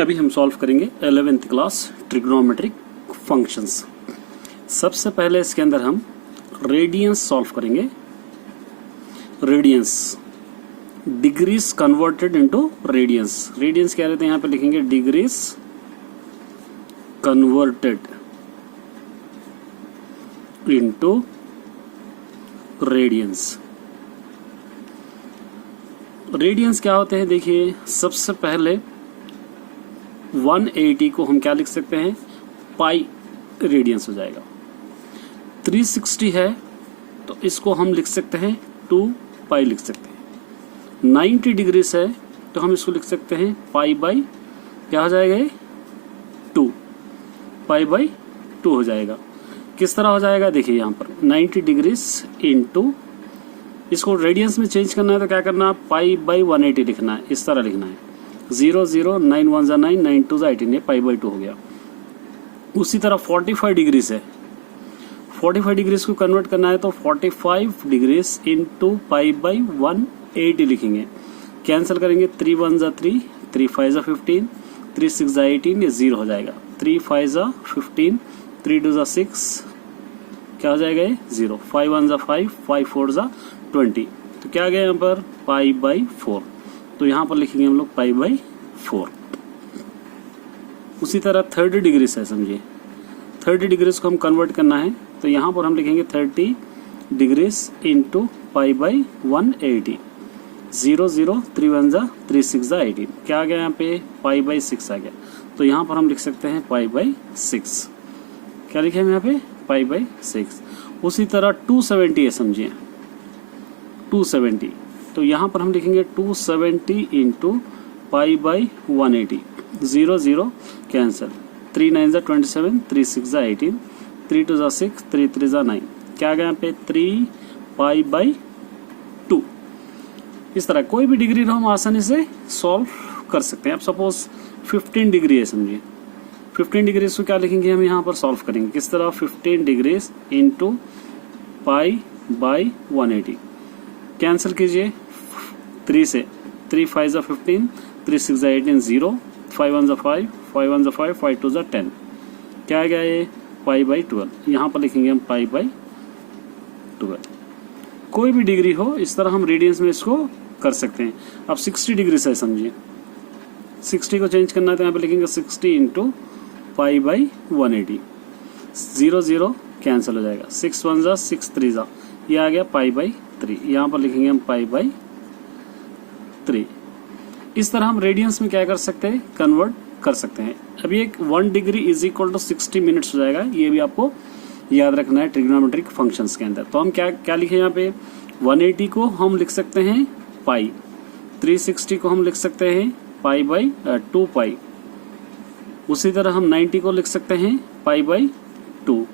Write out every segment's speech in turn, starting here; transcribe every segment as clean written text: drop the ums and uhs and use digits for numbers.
अभी हम सॉल्व करेंगे 11th क्लास ट्रिग्नोमेट्रिक फंक्शंस। सबसे पहले इसके अंदर हम रेडियंस सॉल्व करेंगे। Radians degrees converted into radians. Radians क्या रहते हैं, यहाँ पे लिखेंगे degrees converted into radians. Radians क्या होते हैं, देखिए सबसे पहले 180 को हम क्या लिख सकते हैं, पाई रेडियंस हो जाएगा। 360 है तो इसको हम लिख सकते हैं 2 पाई लिख सकते हैं। 90 डिग्रीज है तो हम इसको लिख सकते हैं पाई बाई क्या हो जाएगा, 2 पाई बाई 2 हो जाएगा। किस तरह हो जाएगा, देखिए यहाँ पर 90 डिग्रीज इंटू, इसको रेडियंस में चेंज करना है तो क्या करना है, पाई बाई 180 लिखना है, इस तरह लिखना है। 0 0 9 1 9 9 2 18, ये पाई बाई 2 हो गया। उसी तरह 45 डिग्रीज है, 45 डिग्रीज को कन्वर्ट करना है तो 45 डिग्रीज इंटू पाई बाई 180 लिखेंगे। कैंसिल करेंगे, 3 1 3, 3 5 15, 3 6 18, ये 0 हो जाएगा। 3 5 15, 3 2 6, क्या हो जाएगा ये 0। 5 1 5, 5 4 20, तो क्या आ गया यहाँ पर पाई बाई 4, तो यहाँ पर लिखेंगे हम लोग पाई बाई 4। उसी तरह 30 डिग्री है, समझिए 30 डिग्रीज को हम कन्वर्ट करना है तो यहाँ पर हम लिखेंगे 30 डिग्रीज इंटू पाई बाई 180। 0 0 3 1 3 6 18, क्या आ गया यहाँ पे पाई बाई 6 आ गया, तो यहाँ पर हम लिख सकते हैं पाई बाई 6। क्या लिखे हम यहाँ पे पाई बाई 6। उसी तरह 270 है, समझिए 270, तो यहाँ पर हम लिखेंगे 270 इंटू पाई बाई 180। 0 0 कैंसिल, 3 9 27, 3 6 18, 3 2 6, 3 3 9, क्या आ गया यहाँ पे 3 पाई बाई 2। इस तरह कोई भी डिग्री हम आसानी से सॉल्व कर सकते हैं। अब सपोज 15 डिग्री है, समझिए 15 डिग्रीज को क्या लिखेंगे हम यहाँ पर सॉल्व करेंगे। किस तरह, 15 degrees into pi by 180, cancel कीजिए 3 से, 3 5 15, 3 6 18, 0, 5 1 5, 5 1 5, 5 2 10, क्या आ गया ये पाई बाई 12। यहाँ पर लिखेंगे हम पाई बाई 12। कोई भी डिग्री हो इस तरह हम रेडियंस में इसको कर सकते हैं। अब 60 डिग्री से समझिए, 60 को चेंज करना है तो यहाँ पे लिखेंगे 60 इंटू पाई बाई 180। 0 0 कैंसिल हो जाएगा, 6 1 6 3, ये आ गया पाई बाई 3, यहाँ पर लिखेंगे हम पाई बाई 3। इस तरह हम रेडियंस में क्या कर सकते हैं, कन्वर्ट कर सकते हैं। अभी एक 1 degree is equal to 60 minutes हो जाएगा, ये भी आपको याद रखना है ट्रिग्नोमेट्रिक फंक्शंस के अंदर। तो हम क्या क्या लिखे यहाँ पे, 180 को हम लिख सकते हैं पाई, 360 को हम लिख सकते हैं पाई बाई 2 पाई, उसी तरह हम 90 को लिख सकते हैं पाई बाई 2,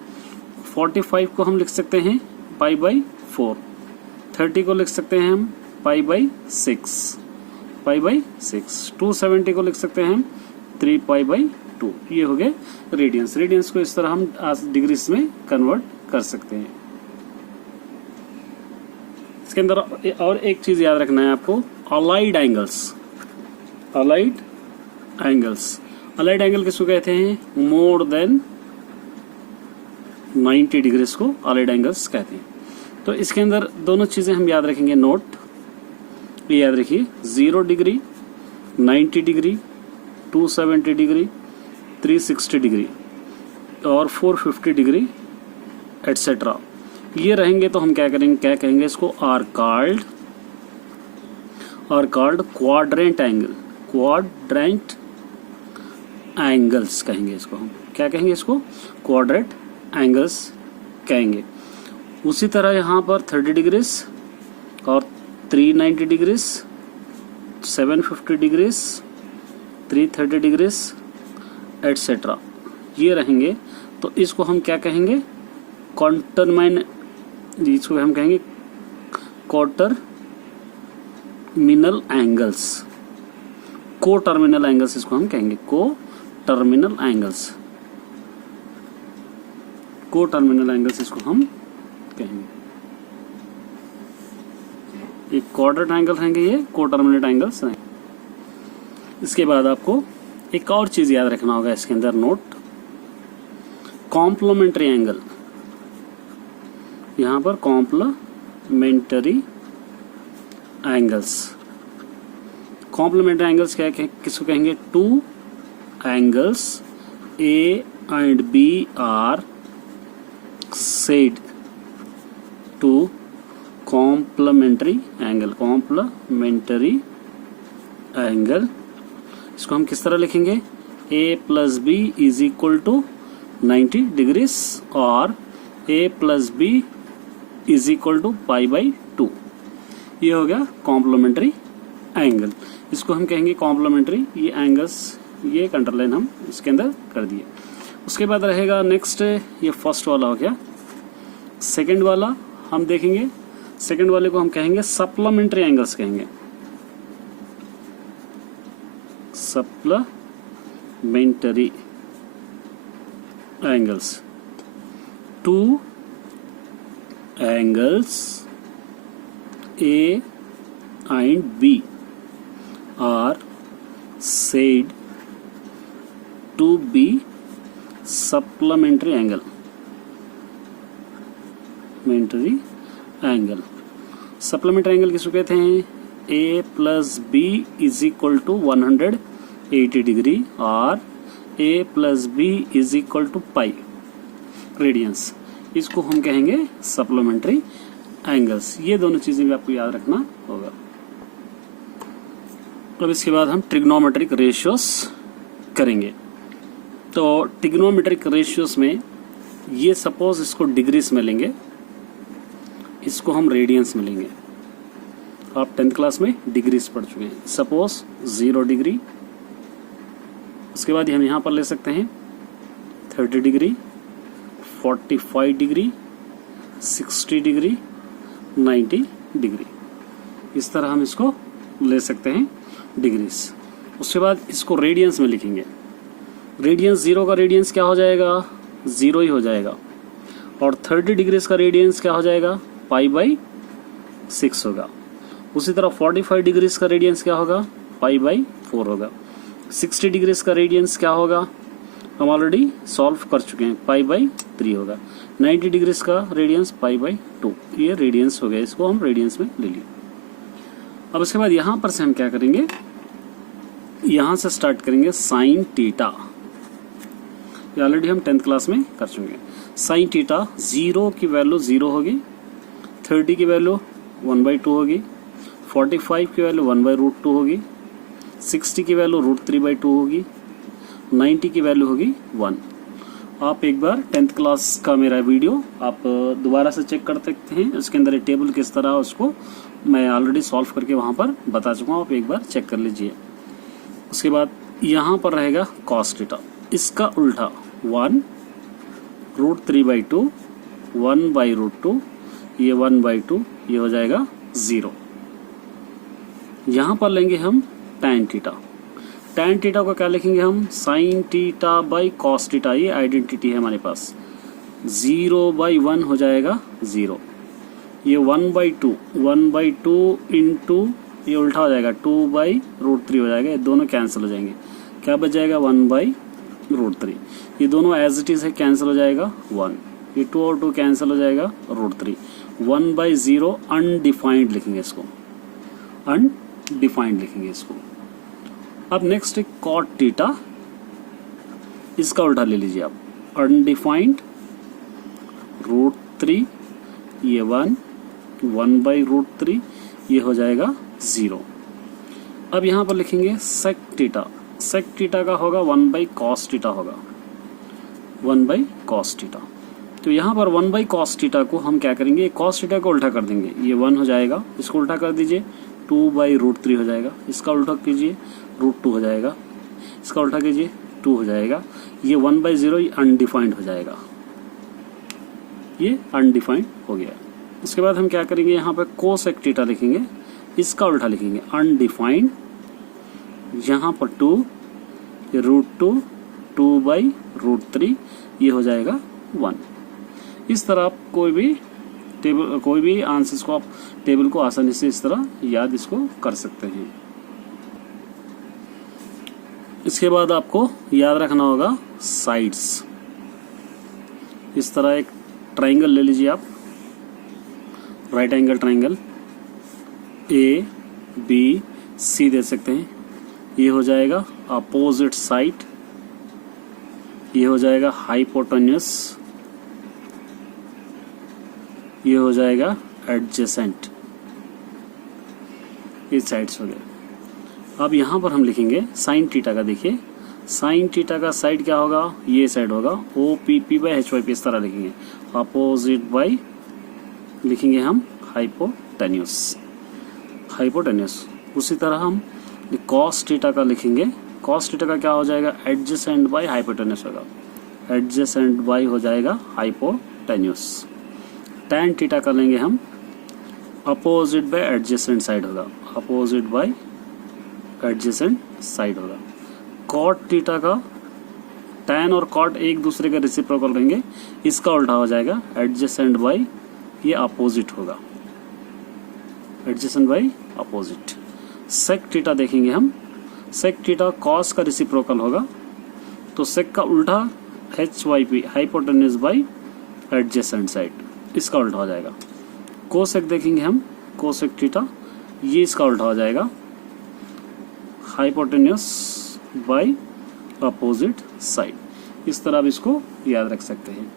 45 को हम लिख सकते हैं पाई बाई 4, 30 को लिख सकते हैं हम पाई बाई 6, पाई बाई 6, 270 को लिख सकते हैं हम 3 पाई बाई 2। ये हो गए रेडियंस। रेडियंस को इस तरह हम डिग्रीज में कन्वर्ट कर सकते हैं। इसके अंदर और एक चीज याद रखना है आपको, allied angles. Allied angles, allied angle किसको कहते हैं, मोर देन 90 डिग्रीज को अलाइड एंगल्स कहते हैं। तो इसके अंदर दोनों चीजें हम याद रखेंगे, नोट ये याद रखिए, 0 डिग्री, 90 डिग्री, 270 डिग्री, 360 डिग्री और 450 डिग्री एटसेट्रा, ये रहेंगे तो हम क्या करेंगे, क्या कहेंगे इसको, are called quadrant angle. Quadrant angles कहेंगे इसको हम, क्या कहेंगे इसको, क्वाड्रेंट एंगल्स कहेंगे। उसी तरह यहाँ पर 30 डिग्रीज और 390 डिग्रीज, 750 डिग्रीज, 330 डिग्रीज एटसेट्रा, ये रहेंगे। तो इसको हम क्या कहेंगे, कॉन्टरमाइन, इसको हम कहेंगे कोटरमिनल एंगल्स। को टर्मिनल एंगल्स इसको हम कहेंगे, को टर्मिनल एंगल्स, को टर्मिनल एंगल्स इसको हम कहेंगे। एक क्वाड्रेंट एंगल रहेंगे, ये को टर्मिनेट एंगल्स रहेंगे। इसके बाद आपको एक और चीज़ याद रखना होगा इसके अंदर नोट, कॉम्प्लीमेंट्री एंगल। यहाँ पर कॉम्प्लीमेंट्री एंगल्स, कॉम्प्लीमेंट्री एंगल्स क्या किसको कहेंगे? Two angles a and b are said to complementary angle, complementary angle. इसको हम किस तरह लिखेंगे? A plus b is equal to 90 degrees और a plus b is equal to π/2। ये हो गया कॉम्प्लीमेंट्री एंगल। इसको हम कहेंगे कॉम्प्लीमेंट्री, ये एंगल्स, ये एक अंडरलाइन हम इसके अंदर कर दिए। उसके बाद रहेगा नेक्स्ट, ये फर्स्ट वाला हो गया। सेकंड वाला हम देखेंगे, सेकंड वाले को हम कहेंगे सप्लीमेंट्री एंगल्स कहेंगे, supplementary angles. Two angles a and b are said to be supplementary angle, supplementary angle किसको कहते हैं? a plus b is equal to 180 degree और a plus b is equal to pi radians. इसको हम कहेंगे supplementary angles. ये दोनों चीजें भी आपको याद रखना होगा। अब इसके बाद हम ट्रिग्नोमेट्रिक रेशियोस करेंगे। तो ट्रिग्नोमेट्रिक रेशियोस में ये सपोज इसको डिग्रीज में लेंगे, इसको हम रेडियंस में लेंगे। आप 10th क्लास में डिग्रीज पढ़ चुके हैं। सपोज 0 डिग्री, उसके बाद हम यहाँ पर ले सकते हैं 30 डिग्री, 45 डिग्री, 60 डिग्री, 90 डिग्री। इस तरह हम इसको ले सकते हैं डिग्रीज। उसके बाद इसको रेडियंस में लिखेंगे। रेडियंस 0 का रेडियंस क्या हो जाएगा? 0 ही हो जाएगा। और 30 डिग्रीज का रेडियंस क्या हो जाएगा? π/6 होगा। उसी तरह 45 डिग्रीज का रेडियंस क्या होगा? π/4 होगा। 60 डिग्रीज का रेडियंस क्या होगा? हम ऑलरेडी सॉल्व कर चुके हैं, π/3 होगा। 90 डिग्रीज का रेडियंस π/2। ये रेडियंस हो गया, इसको हम रेडियंस में ले लिए। अब उसके बाद यहां पर से हम क्या करेंगे? यहां से स्टार्ट करेंगे साइन थीटा। ये ऑलरेडी हम 10th क्लास में कर चुके हैं। साइन थीटा 0 की वैल्यू 0 होगी, 30 की वैल्यू 1/2 होगी, 45 की वैल्यू 1/√2 होगी, 60 की वैल्यू √3/2 होगी, 90 की वैल्यू होगी 1। आप एक बार 10th क्लास का मेरा वीडियो आप दोबारा से चेक कर सकते हैं। इसके अंदर टेबल किस तरह, उसको मैं ऑलरेडी सॉल्व करके वहां पर बता चुका हूँ, आप एक बार चेक कर लीजिए। उसके बाद यहाँ पर रहेगा cos थीटा, इसका उल्टा 1√3/2, 1/√2, ये 1/2, ये हो जाएगा 0। यहाँ पर लेंगे हम tan थीटा। tan थीटा को क्या लिखेंगे हम? sin theta by cos theta. ये आइडेंटिटी है हमारे पास। 0/1 हो जाएगा 0। ये 1/2 इंटू, ये उल्टा हो जाएगा 2/√3 हो जाएगा। ये दोनों कैंसिल हो जाएंगे। क्या बच जाएगा? 1/√3। ये दोनों एज इट इज है, कैंसिल हो जाएगा 1। ये 2 और 2 कैंसिल हो जाएगा √3। 1/0 अनडिफाइंड लिखेंगे इसको, अनडिफाइंड लिखेंगे इसको। अब नेक्स्ट है cot थीटा, इसका उल्टा ले लीजिए आप, अनडिफाइंड √3, ये 1/√3, ये हो जाएगा 0। अब यहाँ पर लिखेंगे sec थीटा। sec थीटा का होगा 1/cos थीटा होगा, 1/cos थीटा। तो यहाँ पर 1/cos थीटा को हम क्या करेंगे? cos थीटा को उल्टा कर देंगे, ये 1 हो जाएगा, इसको उल्टा कर दीजिए 2/√3 हो जाएगा, इसका उल्टा कीजिए √2 हो जाएगा, इसका उल्टा कीजिए 2 हो जाएगा। ये 1/0 ये अनडिफाइंड हो जाएगा, ये अनडिफाइंड हो गया। उसके बाद हम क्या करेंगे? यहाँ पर cosec थीटा लिखेंगे, इसका उल्टा लिखेंगे अनडिफाइंड, यहाँ पर 2, ये √2, 2/√3, ये हो जाएगा 1। इस तरह आप कोई भी आंसर्स को आप टेबल को आसानी से इस तरह याद इसको कर सकते हैं। इसके बाद आपको याद रखना होगा साइड्स। इस तरह एक ट्राइंगल ले लीजिए आप, right angle triangle, a b c दे सकते हैं। ये हो जाएगा अपोजिट साइड, ये हो जाएगा हाइपोटेन्यूस, ये हो जाएगा एडजेसेंट। ये साइड्स हो गए। अब यहां पर हम लिखेंगे साइन थीटा का। देखिए साइन थीटा का साइड क्या होगा, ये साइड होगा O P P by H Y P, इस तरह लिखेंगे। अपोजिट बाई लिखेंगे हम हाइपोटेन्यूस, हाइपोटेन्यूस। उसी तरह हम कॉस थीटा का लिखेंगे। कॉस थीटा का क्या हो जाएगा, एडजेसेंट बाई हाइपोटेन्यूस होगा, एडजेसेंट बाई हो जाएगा हाइपोटेन्यूस। टैन थीटा का लेंगे हम, अपोजिट बाई एडजेसेंट साइड होगा, अपोजिट बाई एडजेसेंट साइड होगा। कॉट थीटा का, टैन और कॉट एक दूसरे का रेसिप्रोकल रहेंगे, इसका उल्टा हो जाएगा एडजेसेंट बाई, ये अपोजिट होगा, adjacent by opposite. Sec theta देखेंगे हम, सेक थीटा कॉस का रेसिप्रोकल होगा, तो सेक का उल्टा H Y P, hypotenuse by adjacent side, इसका उल्टा हो जाएगा। कोसेक देखेंगे हम, कोसेक थीटा, ये इसका उल्टा हो जाएगा हाइपोटेन्यूस बाई अपोजिट साइड। इस तरह आप इसको याद रख सकते हैं।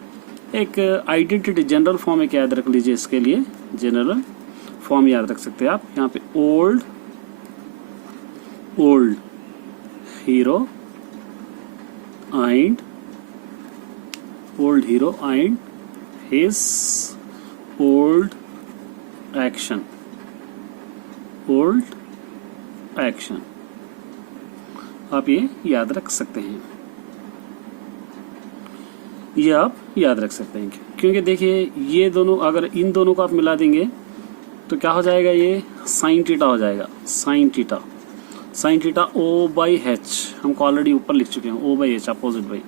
एक आइडेंटिटी जनरल फॉर्म एक याद रख लीजिए, इसके लिए जनरल फॉर्म याद रख सकते हैं आप। यहाँ पे old hero and his old action, आप ये याद रख सकते हैं, ये आप याद रख सकते हैं। क्योंकि देखिए ये दोनों, अगर इन दोनों को आप मिला देंगे तो क्या हो जाएगा, ये साइन थीटा हो जाएगा, sine theta, sine theta O by H, हमको ऑलरेडी ऊपर लिख चुके हैं, O by H opposite by.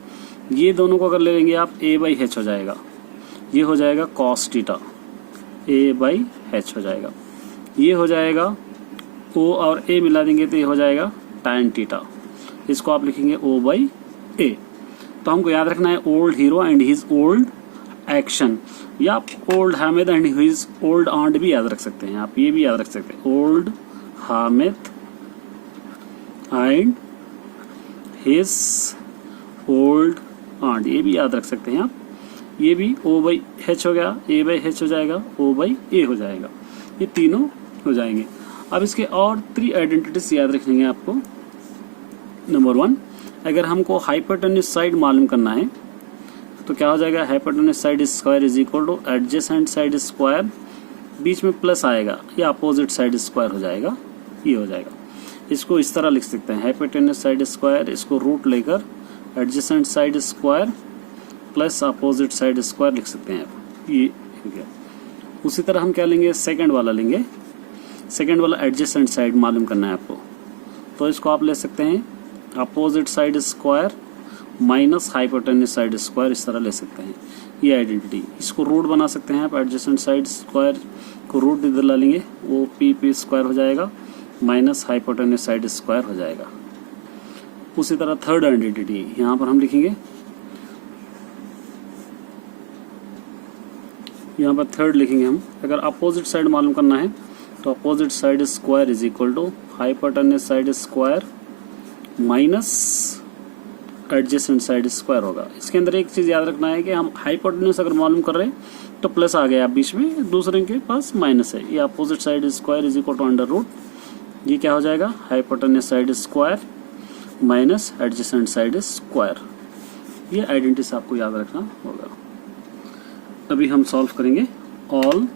ये दोनों को अगर ले लेंगे आप, ए बाई एच हो जाएगा, ये हो जाएगा cos theta, A by H हो जाएगा। ये हो जाएगा ओ और ए मिला देंगे तो ये हो जाएगा टैन थीटा, इसको आप लिखेंगे ओ बाई ए। तो हमको याद रखना है old hero and his old action, या आप old Hamid and his old aunt भी याद रख सकते हैं, आप ये भी याद रख सकते हैं, old Hamid and his old aunt, ये भी याद रख सकते हैं आप। ये भी ओ बाई एच हो गया, ए बाई एच हो जाएगा, ओ बाई ए हो जाएगा, ये तीनों हो जाएंगे। अब इसके और 3 आइडेंटिटीज याद रखेंगे आपको। नंबर 1, अगर हमको हाइपोटेन्यूस साइड मालूम करना है तो क्या हो जाएगा, hypotenuse side square is equal to adjacent side square, बीच में प्लस आएगा, या अपोजिट साइड स्क्वायर हो जाएगा, ये हो जाएगा। इसको इस तरह लिख सकते हैं, हाइपोटेन्यूस साइड स्क्वायर, इसको रूट लेकर adjacent side square plus opposite side square लिख सकते हैं आप, ये हो गया। उसी तरह हम क्या लेंगे, सेकंड वाला लेंगे, सेकंड वाला एडजेसेंट साइड मालूम करना है आपको, तो इसको आप ले सकते हैं opposite side square minus hypotenuse side square, इस तरह ले सकते हैं, ये आइडेंटिटी। इसको रूट बना सकते हैं आप, एडजेसेंट साइड स्क्वायर को रूट इधर ला लेंगे, वो पी पी स्क्वायर हो जाएगा माइनस हाइपोटेन्यूस साइड स्क्वायर हो जाएगा। उसी तरह थर्ड आइडेंटिटी यहाँ पर हम लिखेंगे, यहाँ पर थर्ड लिखेंगे हम, अगर अपोजिट साइड मालूम करना है तो opposite side square is equal to hypotenuse side square minus adjacent side square होगा। इसके अंदर एक चीज याद रखना है कि हम हाइपोटेन्यूस अगर मालूम कर रहे हैं तो प्लस आ गया बीच में, दूसरे के पास माइनस है, ये opposite side square is equal to under root, ये क्या हो जाएगा, hypotenuse side square minus adjacent side square. ये आइडेंटिटी आपको याद रखना होगा। अभी हम सॉल्व करेंगे ऑल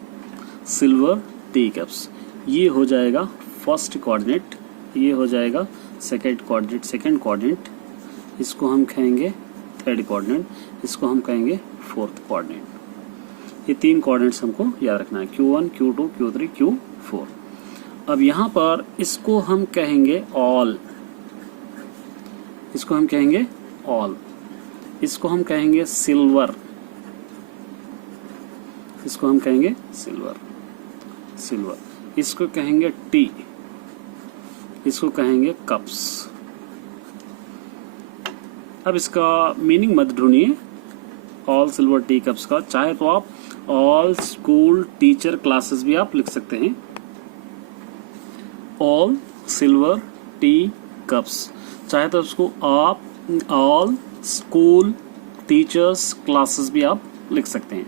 सिल्वर टी कैप्स। ये हो जाएगा फर्स्ट कोऑर्डिनेट, ये हो जाएगा सेकंड कोऑर्डिनेट, इसको हम कहेंगे थर्ड कोऑर्डिनेट, इसको हम कहेंगे फोर्थ कोऑर्डिनेट। ये 3 कोऑर्डिनेट्स हमको याद रखना है, Q1, Q2, Q3, Q4। अब यहाँ पर इसको हम कहेंगे ऑल, इसको हम कहेंगे ऑल, इसको हम कहेंगे सिल्वर, इसको हम कहेंगे सिल्वर, इसको कहेंगे टी, इसको कहेंगे कप्स, अब इसका मीनिंग मत ढूंढिए ऑल सिल्वर टी कप्स का, चाहे तो आप ऑल स्कूल टीचर क्लासेस भी आप लिख सकते हैं। ऑल सिल्वर टी कप्स, चाहे तो उसको आप ऑल स्कूल टीचर्स क्लासेस भी आप लिख सकते हैं।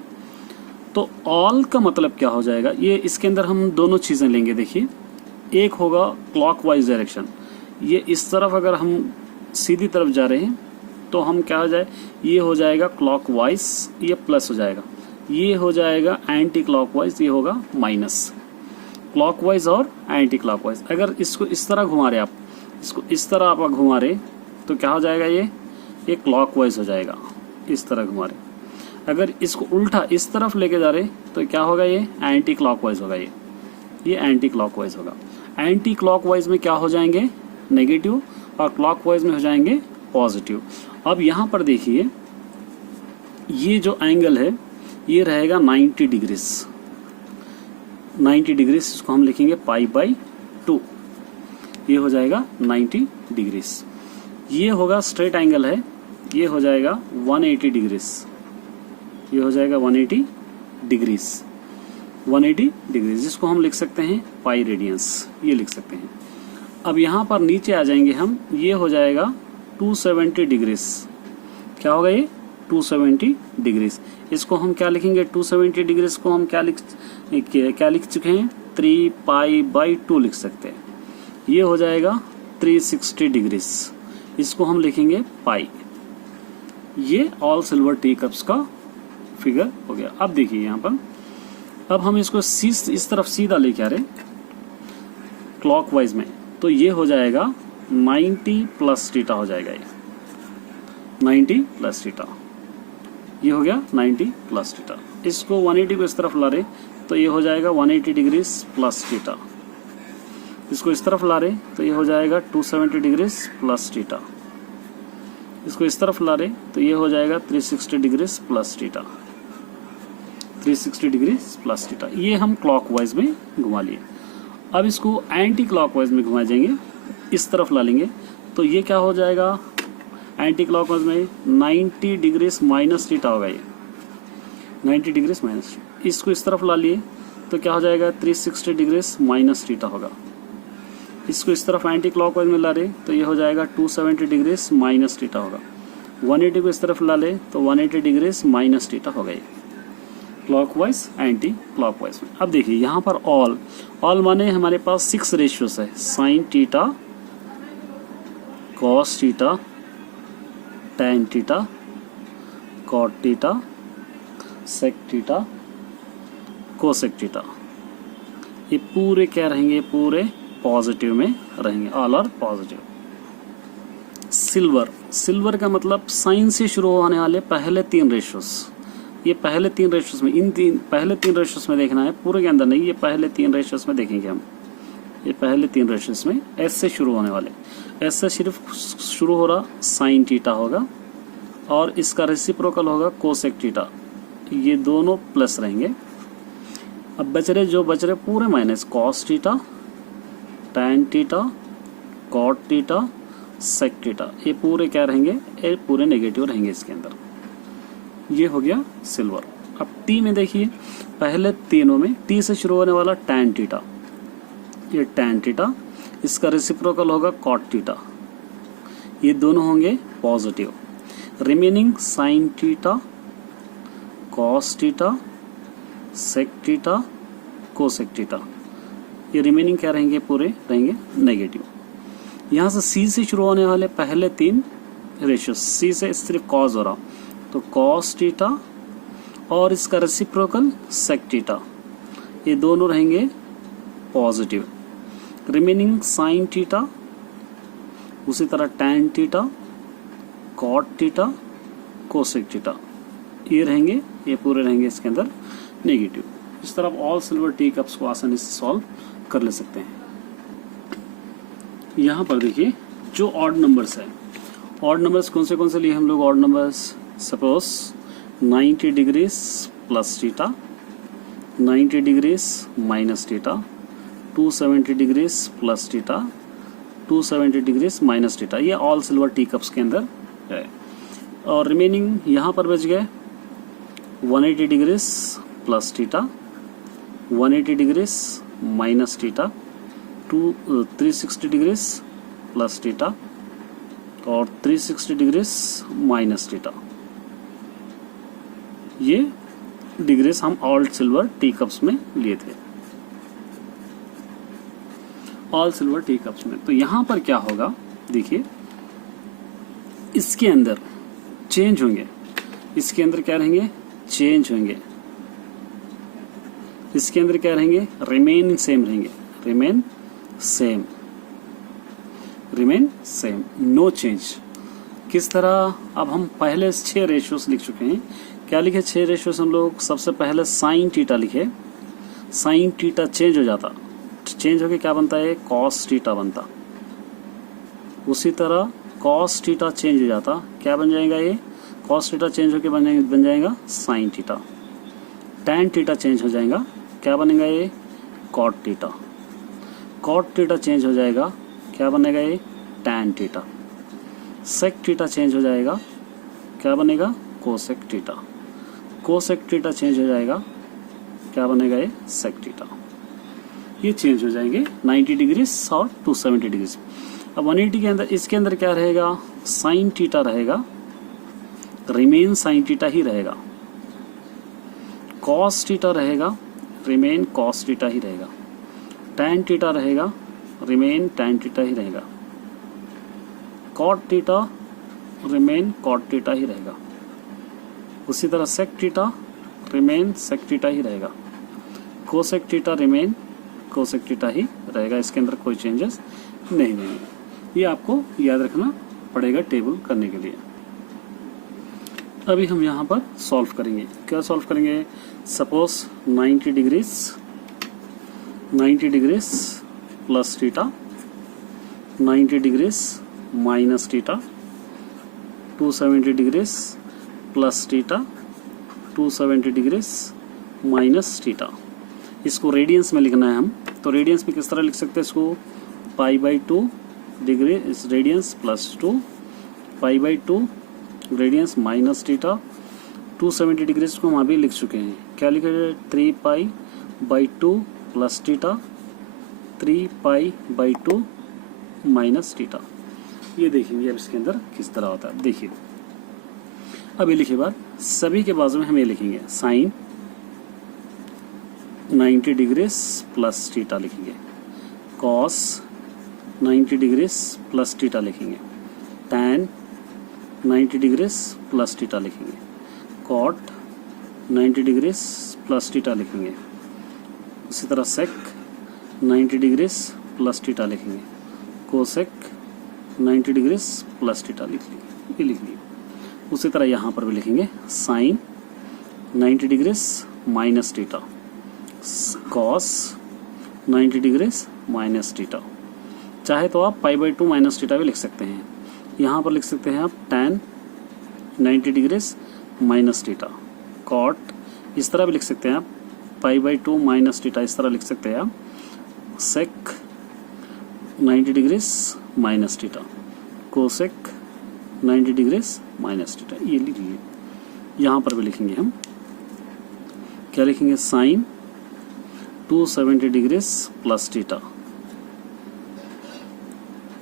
तो ऑल का मतलब क्या हो जाएगा, ये इसके अंदर हम दोनों चीजें लेंगे। देखिए, एक होगा क्लॉकवाइज डायरेक्शन, ये इस तरफ अगर हम सीधी तरफ जा रहे हैं तो हम क्या हो जाए, ये हो जाएगा क्लॉकवाइज, ये प्लस हो जाएगा, ये हो जाएगा एंटी क्लॉकवाइज, ये होगा माइनस। क्लॉकवाइज और एंटी क्लॉकवाइज, अगर इसको इस तरह घुमा रहे आप, इसको इस तरह आप घुमा रहे तो क्या हो जाएगा, ये क्लॉकवाइज हो जाएगा, इस तरह घुमा रहे। अगर इसको उल्टा इस तरफ लेके जा रहे तो क्या होगा, ये एंटी क्लॉकवाइज होगा, ये एंटी क्लॉकवाइज होगा। एंटी क्लॉकवाइज में क्या हो जाएंगे, नेगेटिव, और क्लॉकवाइज में हो जाएंगे पॉजिटिव। अब यहाँ पर देखिए, ये जो एंगल है ये रहेगा 90 डिग्रीज, 90 डिग्रीज, इसको हम लिखेंगे π/2, ये हो जाएगा 90 डिग्रीज। ये होगा स्ट्रेट एंगल है, ये हो जाएगा 180 डिग्रीज, ये हो जाएगा 180 डिग्रीज, 180 डिग्रीज, जिसको हम लिख सकते हैं पाई रेडियंस, ये लिख सकते हैं। अब यहाँ पर नीचे आ जाएंगे हम, ये हो जाएगा 270 डिग्रीज, क्या होगा ये 270 डिग्रीज। इसको हम क्या लिखेंगे, 270 डिग्रीज को हम क्या लिख चुके हैं, 3π/2 लिख सकते हैं। ये हो जाएगा 360 डिग्रीज, इसको हम लिखेंगे पाई। ये ऑल सिल्वर टी कप्स का फिगर हो गया। अब देखिए यहाँ पर, अब हम इसको इस तरफ सीधा लेके आ रहे क्लॉकवाइज में, तो ये हो जाएगा 90 प्लस थीटा हो जाएगा, ये 90 प्लस थीटा, ये हो गया 90 प्लस थीटा। इसको 180 को इस तरफ ला रहे तो ये हो जाएगा 180 डिग्रीज प्लस थीटा। इसको इस तरफ ला रहे तो ये हो जाएगा 270 डिग्रीज प्लस थीटा। इसको इस तरफ ला रहे तो ये हो जाएगा 360 degrees plus theta, 360 degrees plus theta. ये हम क्लॉकवाइज में घुमा लिए। अब इसको एंटी क्लॉकवाइज में घुमा जाएंगे, इस तरफ ला लेंगे तो ये क्या हो जाएगा, एंटी क्लॉकवाइज में 90 डिग्रीज माइनस थीटा होगा, ये 90 डिग्रीज माइनस। इसको इस तरफ ला लिए तो क्या हो जाएगा, 360 डिग्रीज माइनस थीटा होगा। इसको इस तरफ एंटी क्लॉकवाइज में ला रहे तो ये हो जाएगा 270 डिग्रीज माइनस थीटा होगा। 180 को इस तरफ ला ले तो 180 डिग्रीज माइनस थीटा होगा, ये क्लॉकवाइज एंटी क्लॉकवाइज में। अब देखिए यहाँ पर ऑल माने हमारे पास 6 रेशियोस है, sine theta, cos theta, tan theta, cot theta, sec theta, cosec theta. ये पूरे क्या रहेंगे, पूरे पॉजिटिव में रहेंगे, ऑल आर पॉजिटिव। सिल्वर का मतलब साइन से शुरू होने वाले पहले 3 रेशियोस, ये पहले 3 रेशियोस में, पहले 3 रेशियोस में देखना है, पूरे के अंदर नहीं, ये पहले 3 रेशियोस में देखेंगे हम। ये पहले 3 रेशियोस में एस से शुरू होने वाले, एस से सिर्फ शुरू हो रहा साइन थीटा होगा और इसका रेसिप्रोकल होगा कोसेक थीटा, ये दोनों प्लस रहेंगे। अब बच रहे पूरे minus, cos theta, tan theta, cot theta, sec theta, ये पूरे क्या रहेंगे, ये पूरे नेगेटिव रहेंगे इसके अंदर। ये हो गया सिल्वर। अब टी में देखिए, पहले तीनों में टी से शुरू होने वाला टैन थीटा, ये टैन थीटा, इसका रेसिप्रोकल होगा कॉट थीटा, ये दोनों होंगे positive. Remaining sine theta, cos theta, sec theta, cosec theta, ये रिमेनिंग क्या रहेंगे, पूरे रहेंगे नेगेटिव। यहाँ से सी से शुरू होने वाले पहले 3 रेशियो, सी से सिर्फ कॉस हो रहा तो कॉस थीटा और इसका रेसिप्रोकल सेक थीटा, ये दोनों रहेंगे पॉजिटिव। रिमेनिंग साइन थीटा, उसी तरह tan theta, cot theta, cosec theta, ये रहेंगे, ये पूरे रहेंगे इसके अंदर नेगेटिव। इस तरह ऑल सिल्वर टी कप्स को आसानी से सॉल्व कर ले सकते हैं। यहाँ पर देखिए जो ऑड नंबर्स है, ऑड नंबर्स कौन से लिए हम लोग, odd numbers suppose 90 degrees plus theta, 90 degrees minus theta, 270 degrees plus theta, 270 degrees minus theta, ये ऑल सिल्वर टी कप्स के अंदर है। और रिमेनिंग यहाँ पर बच गए 180 degrees plus theta, 180 degrees minus theta, 360 degrees plus theta और 360 डिग्रीज माइनस थीटा। ये डिग्रीज हम ऑल सिल्वर टी कप्स में लिए थे, ऑल सिल्वर टी कप्स में। तो यहां पर क्या होगा देखिए, इसके अंदर चेंज होंगे, इसके अंदर क्या रहेंगे, चेंज होंगे, इसके अंदर क्या रहेंगे, रिमेन सेम रहेंगे, remain same, remain same, no change. किस तरह, अब हम पहले 6 रेशियोस लिख चुके हैं। क्या लिखे 6 रेशियोस हम लोग? सबसे पहले साइन थीटा लिखे, साइन थीटा चेंज हो जाता, चेंज होके क्या बनता है, कॉस थीटा बनता। उसी तरह कॉस थीटा चेंज हो जाता, क्या बन जाएगा ये, कॉस थीटा चेंज होके बन जाएगा sine theta. Tan theta change हो जाएगा, क्या बनेगा ये, cot theta. Cot theta change हो जाएगा, क्या बनेगा ये, tan theta. Sec theta change हो जाएगा, क्या बनेगा, cosec theta. Cosec theta change हो जाएगा, क्या बनेगा ये, सेक थीटा। ये चेंज हो जाएंगे 90 डिग्री और 270 डिग्री। अब 180 के अंदर, इसके अंदर क्या रहेगा, साइन थीटा रहेगा, रिमेन साइन थीटा ही रहेगा। कॉस थीटा रहेगा, रिमेन कॉस थीटा ही रहेगा। टैन थीटा रहेगा, रिमेन टैन थीटा ही रहेगा। Cot theta, remain cot theta ही रहेगा। उसी तरह sec theta, remain sec theta ही रहेगा। Cosec theta, remain cosec theta ही रहेगा। इसके अंदर कोई चेंजेस नहीं होंगे। ये आपको याद रखना पड़ेगा टेबल करने के लिए। अभी हम यहाँ पर सॉल्व करेंगे। क्या सॉल्व करेंगे, suppose 90 degrees plus theta, 90 degrees minus theta, 270 degrees plus theta, 270 degrees minus theta. इसको रेडियंस में लिखना है हम, तो रेडियंस में किस तरह लिख सकते हैं इसको, π/2 degree is radians plus 2, π/2 radians minus theta. 270 degrees को हम अभी लिख चुके हैं, क्या लिखा है, 3π/2 प्लस थीटा, 3π/2 माइनस थीटा। ये देखेंगे अब इसके अंदर किस तरह होता है। देखिए अभी लिखिए बात, सभी के बाजू में हम ये लिखेंगे, साइन 90 डिग्रीज प्लस थीटा लिखेंगे, कॉस 90 डिग्रीज प्लस थीटा लिखेंगे, टैन 90 डिग्रीज प्लस थीटा लिखेंगे, कॉट 90 डिग्रीज प्लस थीटा लिखेंगे। उसी तरह सेक 90 डिग्रीज प्लस थीटा लिखेंगे, कोसेक 90 डिग्रीज प्लस थीटा लिख लीजिए। उसी तरह यहाँ पर भी लिखेंगे, sine 90 degrees minus theta, cos 90 degrees minus theta. चाहे तो आप π/2 माइनस थीटा भी लिख सकते हैं। यहाँ पर लिख सकते हैं आप tan 90 degrees minus theta, cot इस तरह भी लिख सकते हैं आप, π/2 माइनस थीटा इस तरह लिख सकते हैं आप, sec 90 degrees minus theta, cosec 90 degrees minus theta. ये लिखिए, यहाँ पर भी लिखेंगे हम, क्या लिखेंगे, sine 270 degrees plus theta,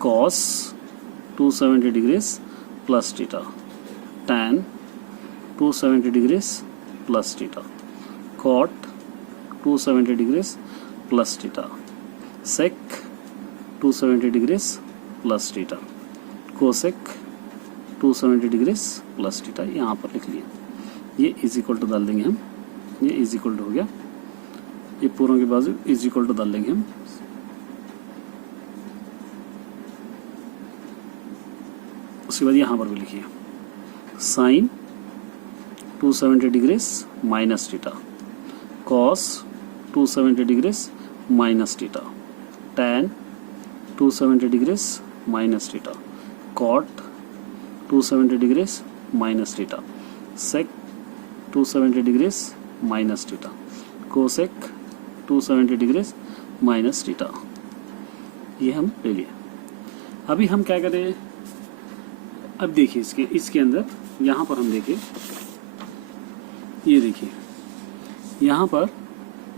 cos 270 degrees plus theta, tan 270 degrees plus theta, cot 270 degrees plus theta, sec 270 degrees plus theta, cosec 270 degrees plus theta. यहाँ पर लिख लिया, ये इज इक्वल टू डाल देंगे हम, ये इज इक्वल टू हो गया, ये पूरों के बाजू इज इक्वल टू डाल देंगे हम। उसके बाद यहाँ पर भी लिखिए, sine 270 degrees minus theta, cos 270 degrees minus theta, tan 270 degrees minus theta, cot 270 degrees minus theta, sec 270 degrees minus theta, cosec 270 degrees minus theta. ये हम ले लिए। अभी हम क्या करें, अब देखिए इसके अंदर यहाँ पर हम देखिए, ये देखिए यहाँ पर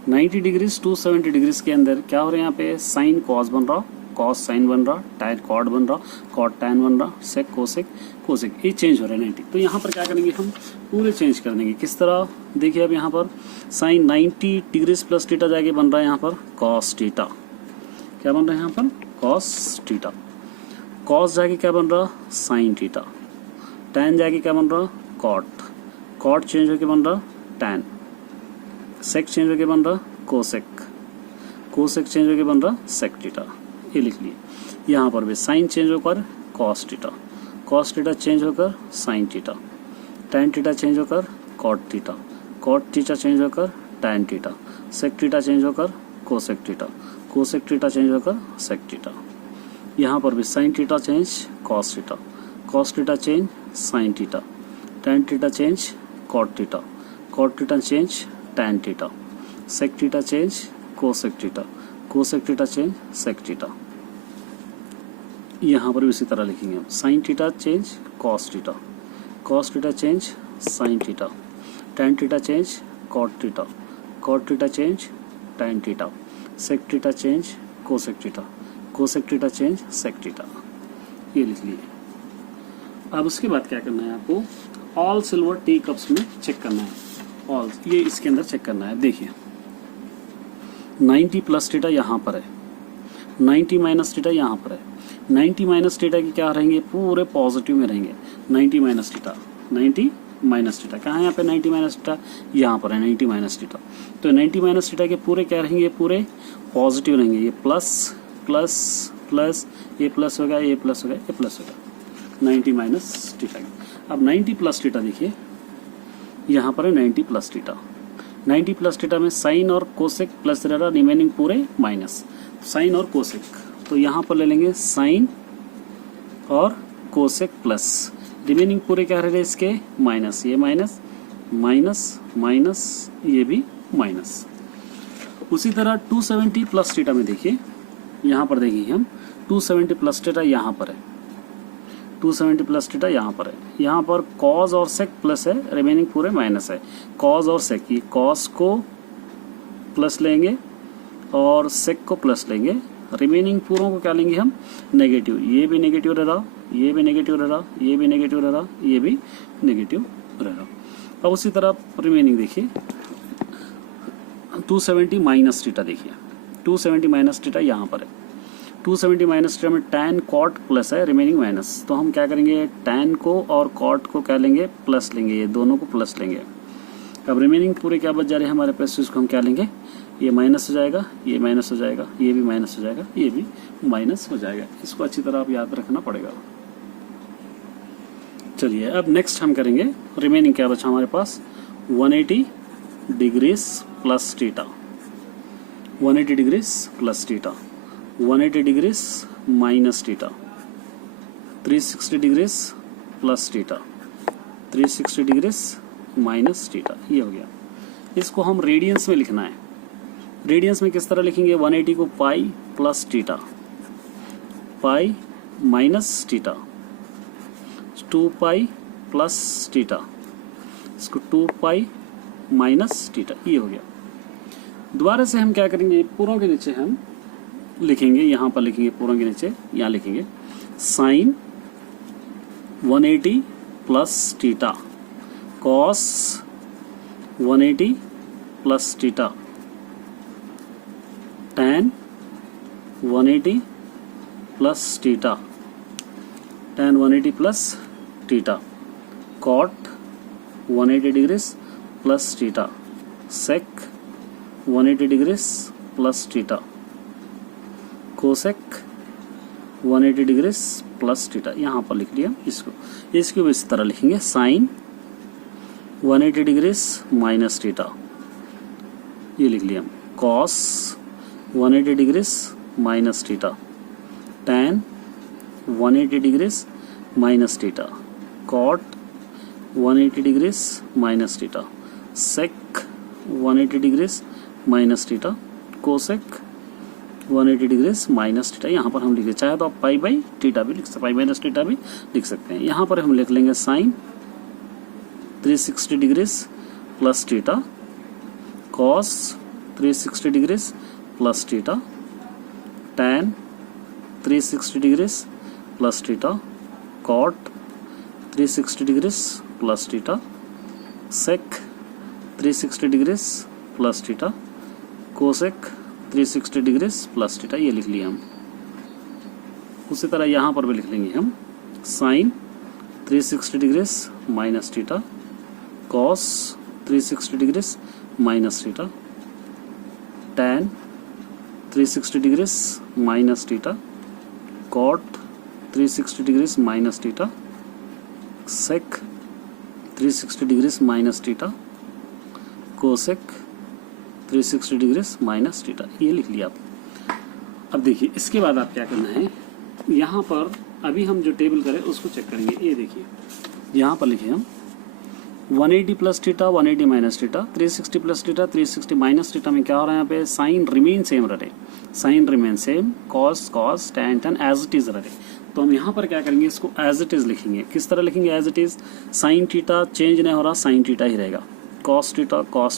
90 डिग्रीज 270 डिग्रीज के अंदर क्या हो रहा है, यहाँ पे साइन कॉस बन रहा, कॉस साइन बन रहा, टैन कॉट बन रहा, कॉट टैन बन रहा, सेक कोसेक कोसेक, ये चेंज हो रहा है 90। तो यहाँ पर क्या करेंगे हम, पूरे चेंज कर देंगे। किस तरह, देखिए अब यहाँ पर साइन 90 डिग्रीज प्लस थीटा जाके बन रहा है यहाँ पर कॉस थीटा, क्या बन रहा है यहाँ पर कॉस थीटा, कॉस जाके क्या बन रहा साइन थीटा, टैन जाके क्या बन रहा कॉट, कॉट चेंज होके बन रहा टैन, सेक चेंज होके बन रहा कोसेक, कोसेक चेंज होके बन रहा सेक थीटा, ये लिख लिए। यहाँ पर भी साइन चेंज होकर cos theta, cos theta change होकर sine theta, tan theta change होकर cot theta, cot theta change होकर tan theta, sec theta change होकर cosec theta, cosec theta change होकर सेक थीटा। यहाँ पर भी sine theta change cos theta, cos theta change sine theta, tan theta change cot theta, cot theta change tan theta, sec theta change cosec theta, cosec theta change sec theta. यहाँ पर भी इसी तरह लिखेंगे हम, sine theta change cos theta, cos theta change sine theta, tan theta change cot theta, cot theta change tan theta, sec theta change cosec theta, cosec theta change sec theta, ये लिख लिए। अब उसके बाद क्या करना है आपको, ऑल सिल्वर टी कप्स में चेक करना है, ऑल ये इसके अंदर चेक करना है। देखिए 90 प्लस थीटा यहाँ पर है, 90 माइनस थीटा यहाँ पर है, 90 माइनस थीटा की क्या रहेंगे, पूरे पॉजिटिव में रहेंगे। 90 माइनस थीटा, 90 माइनस थीटा कहाँ है, यहाँ पे 90 माइनस थीटा यहाँ पर है 90 माइनस थीटा। तो 90 माइनस थीटा के पूरे क्या रहेंगे, पूरे पॉजिटिव रहेंगे। ये प्लस प्लस प्लस, ये प्लस होगा, ये प्लस होगा, ये प्लस होगा 90 माइनस थीटा। अब 90 प्लस थीटा देखिए, यहाँ पर है 90 प्लस थीटा, 90 प्लस थीटा में साइन और कोसेक प्लस रह रहा, रिमेनिंग पूरे माइनस, साइन और कोसेक। तो यहाँ पर ले लेंगे साइन और कोसेक प्लस, रिमेनिंग पूरे क्या रह रहे इसके माइनस, ये माइनस माइनस माइनस, ये भी माइनस। उसी तरह 270 प्लस थीटा में देखिए, यहाँ पर देखिए हम 270 प्लस थीटा यहाँ पर है, 270 प्लस थीटा यहाँ पर है, यहाँ पर कॉस और सेक प्लस है, रिमेनिंग पूरे माइनस है। कॉस और सेक, ये कॉस को प्लस लेंगे और सेक को प्लस लेंगे, रिमेनिंग पूरों को क्या लेंगे हम नेगेटिव, ये भी नेगेटिव रह रहा, ये भी नेगेटिव रह रहा, ये भी नेगेटिव रह रहा, ये भी नेगेटिव रह रहा। अब उसी तरह रिमेनिंग देखिए 270 माइनस थीटा, देखिए 270 माइनस थीटा यहाँ पर है, 270 माइनस थीटा में टैन कॉट प्लस है, रिमेनिंग माइनस। तो हम क्या करेंगे, टैन को और कॉट को क्या लेंगे प्लस लेंगे, ये दोनों को प्लस लेंगे। अब रिमेनिंग पूरे क्या बच जा रहे हैं हमारे पास, इसको हम क्या लेंगे, ये माइनस हो जाएगा, ये माइनस हो जाएगा, ये भी माइनस हो जाएगा, ये भी माइनस हो जाएगा। इसको अच्छी तरह आप याद रखना पड़ेगा। चलिए अब नेक्स्ट हम करेंगे, रिमेनिंग क्या बचा हमारे पास, 180 degrees plus theta, 180 degrees plus theta, 180 degrees minus theta, 360 degrees plus theta, 360 degrees minus theta, ये हो गया। इसको हम रेडियंस में लिखना है। रेडियंस में किस तरह लिखेंगे, 180 को pi plus theta, pi minus theta, 2 pi plus theta, इसको 2 पाई माइनस थीटा, ये हो गया। दोबारा से हम क्या करेंगे, पूरों के नीचे हम लिखेंगे, यहाँ पर लिखेंगे पूरों के नीचे, यहाँ लिखेंगे sine 180 plus theta, cos 180 plus theta, tan 180 plus theta, tan 180 plus theta, cot 180 degrees plus theta, sec 180 degrees plus theta, cosec 180 degrees plus theta, यहाँ पर लिख लिया। इसको भी इस तरह लिखेंगे, साइन 180 डिग्रीज माइनस थीटा, ये लिख लिया, cos 180 degrees minus theta, tan 180 degrees minus theta, cot 180 degrees minus theta, sec 180 degrees minus theta, cosec 180 degrees minus theta. यहाँ पर हम लिखे, चाहे तो आप पाई बाई थीटा भी लिख सकते, पाई माइनस थीटा भी लिख सकते हैं। यहाँ पर हम लिख लेंगे sine 360 degrees plus theta, cos 360 degrees plus theta, tan 360 degrees plus theta, cot 360 degrees plus theta, sec 360 degrees plus theta, cosec 360 degrees plus theta, ये लिख लिया हम। उसी तरह यहाँ पर भी लिख लेंगे हम sine 360 degrees minus theta, cos 360 degrees minus theta, tan 360 degrees minus theta, cot 360 degrees minus theta, sec 360 degrees minus theta, cosec 360 degrees minus theta, ये लिख लिया आप। अब देखिए इसके बाद आप क्या करना है, यहाँ पर अभी हम जो टेबल करें उसको चेक करेंगे। ये देखिए यहाँ पर लिखे हम 180 plus theta 180 minus theta, 360 plus theta 360 minus theta में क्या हो रहा है, यहाँ पे साइन रिमेन सेम रहे, sine remain same, cos cos, tan tan as it is रहे। तो हम यहाँ पर क्या करेंगे, इसको एज इट इज लिखेंगे। किस तरह लिखेंगे as it is, sine theta change नहीं हो रहा, साइन थीटा ही रहेगा, कॉस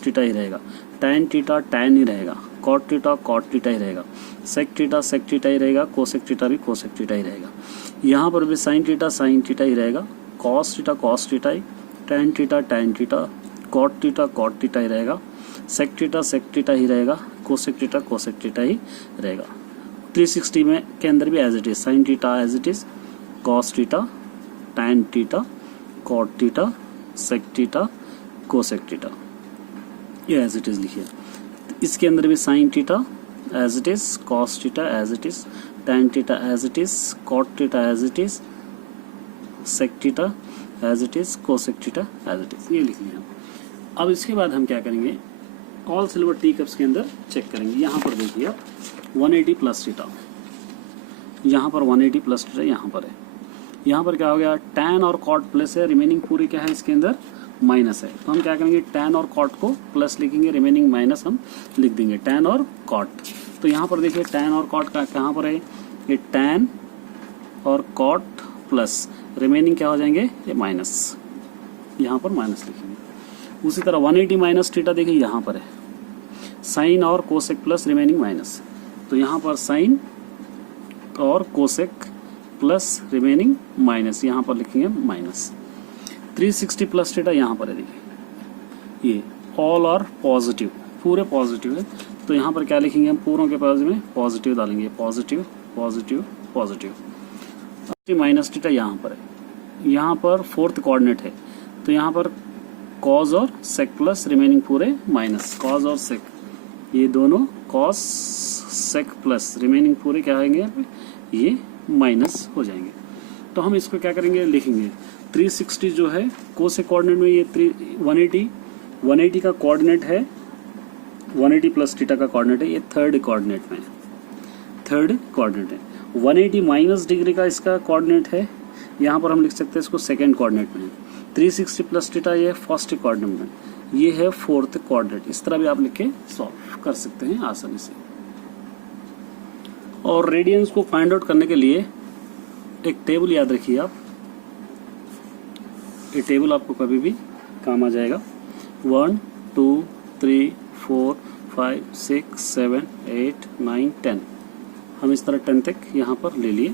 थीटा ही रहेगा, टैन थीटा टैन ही रहेगा, कॉट थीटा ही रहेगा, सेक थीटा ही रहेगा, कोसेक थीटा भी कोसेक थीटा ही रहेगा। यहाँ पर भी साइन थीटा ही रहेगा, कॉस थीटा ही, टैन थीटा, कॉट थीटा ही रहेगा, सेक थीटा ही रहेगा, कोसेक थीटा ही रहेगा। 360 में के अंदर भी as it is, sine theta as it is, cos theta, tan theta, cot theta, sec theta, cosec theta, ये एज इट इज लिखिए। इसके अंदर भी sine theta as it is, cos theta as it is, tan theta as it is, cot theta as it is, sec theta as it is, cosec theta as it is, ये लिख लिया। अब इसके बाद हम क्या करेंगे, ऑल सिल्वर टी कप्स के अंदर चेक करेंगे। यहाँ पर देखिए आप 180 प्लस थीटा, यहाँ पर 180 प्लस थीटा यहाँ पर है। यहाँ पर क्या हो गया, टैन और कॉट प्लस है, रिमेनिंग पूरी क्या है इसके अंदर माइनस है। तो हम क्या करेंगे, टैन और कॉट को प्लस लिखेंगे, रिमेनिंग माइनस हम लिख देंगे, टैन और कॉट। तो यहाँ पर देखिए टैन और कॉट का कहाँ पर है, ये टैन और कॉट प्लस रिमेनिंग क्या हो जाएंगे, ये माइनस, यहाँ पर माइनस लिखेंगे। उसी तरह 180 माइनस थीटा देखिए यहाँ पर है, साइन और कोसेक प्लस रिमेनिंग माइनस, तो यहाँ पर साइन और कोसेक प्लस रिमेनिंग माइनस, यहाँ पर लिखेंगे माइनस। 360 प्लस थीटा यहाँ पर है, देखिए ये ऑल और पॉजिटिव, पूरे पॉजिटिव है, तो यहाँ पर क्या लिखेंगे हम, पूरों के पास में पॉजिटिव डालेंगे, positive positive positive. Minus theta यहाँ पर है, यहाँ पर फोर्थ कोऑर्डिनेट है, तो यहाँ पर कॉस और सेक प्लस रिमेनिंग पूरे माइनस, कॉस और सेक, ये दोनों कॉस सेक प्लस रिमेनिंग पूरे क्या आएंगे, ये माइनस हो जाएंगे। तो हम इसको क्या करेंगे, लिखेंगे 360 जो है कोसेक कोऑर्डिनेट में, ये 180 का कोऑर्डिनेट है, 180 प्लस थीटा का कोऑर्डिनेट है, ये थर्ड कोऑर्डिनेट में, थर्ड कोऑर्डिनेट है। 180 माइनस डिग्री का इसका कोऑर्डिनेट है, यहाँ पर हम लिख सकते हैं इसको सेकेंड कोऑर्डिनेट में। 360 प्लस थीटा ये फर्स्ट कोऑर्डिनेट में, ये है फोर्थ कोऑर्डिनेट। इस तरह भी आप लिख के सॉल्व कर सकते हैं आसानी से। और रेडियंस को फाइंड आउट करने के लिए एक टेबल याद रखिए आप, ये टेबल आपको कभी भी काम आ जाएगा। 1 2 3 4 5 6 7 8 9 10, हम इस तरह 10 तक यहाँ पर ले लिए।